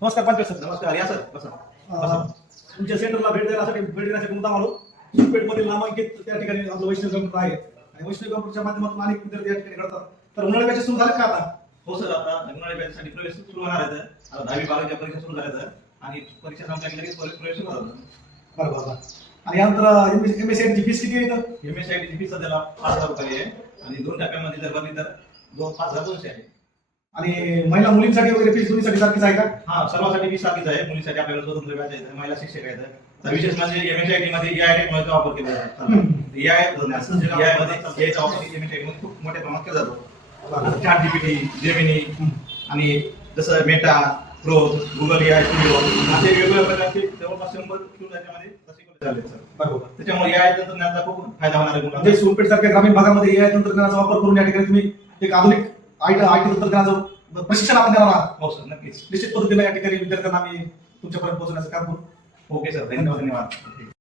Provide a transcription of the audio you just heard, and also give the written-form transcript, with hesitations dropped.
नमस्कार पंचायत सर. नमस्कार, या सर बसा. तुमच्या सेंटरला भेट देण्यासाठी मुद्दाम आलो. सुरपेटमधील नामांकित त्या ठिकाणी आपलं वैष्णव कॉम्प्युटर आहे आणि वैष्णव कॉम्प्युटरच्या माध्यमातून अनेक विद्यार्थी या ठिकाणी घडतात. तर उन्हाळी बॅचेस सुरू झाले का आता? हो सर, आता उन्हाळी बॅचसाठी प्रवेश सुरू होणार आहे. आता 10वी-12वीच्या परीक्षा सुरू झाल्या आणि परीक्षा संपल्या की लगेच प्रवेश सुरू होतात. बरोबर. आणि यानंतर एमएससीआयटीची फीस किती आहे? तर एमएससीआयटीची फीस सध्याला 5,000 रुपये आहे आणि 2 टप्प्यांमध्ये जर बघितली तर 5,200 आहे. आणि महिला मुलींसाठी वगैरे फीस दोन्हीसाठी सारखीच आहे का? हा, सर्वांसाठी फीस सारखीच आहे. मुलींसाठी आपल्याला स्वतंत्र बॅच आहे, महिला शिक्षक आहेत. तर विशेष म्हणजे एमएससीआयटी मध्ये एआय टेक्नॉलॉजीचा वापर केला जातो. एआय मध्ये याचा वापर एमएससीआयटी मध्ये खूप मोठ्या प्रमाणात केला जातो. चॅट जीपीटी, जेमिनी आणि जसं मेटा, क्रोध, गुगल एआय स्टुडिओ असे वेगवेगळ्या प्रकारचे जवळपास 100 टूल त्याच्यामध्ये शिकवले झाले सर. बरोबर. त्याच्यामुळे एआय तंत्रज्ञानाचा खूप फायदा होणार आहे. म्हणजे सुरपेट सारख्या ग्रामीण भागामध्ये एआय तंत्रज्ञानाचा वापर करून या ठिकाणी तुम्ही एक आधुनिक आयटी तंत्रज्ञानाचं प्रशिक्षण आपण देणार आहात. हो सर, नक्कीच. निश्चित पद्धतीने या ठिकाणी विद्यार्थ्यांना आम्ही तुमच्यापर्यंत पोहोचण्याचं काम करू. ओके सर, धन्यवाद.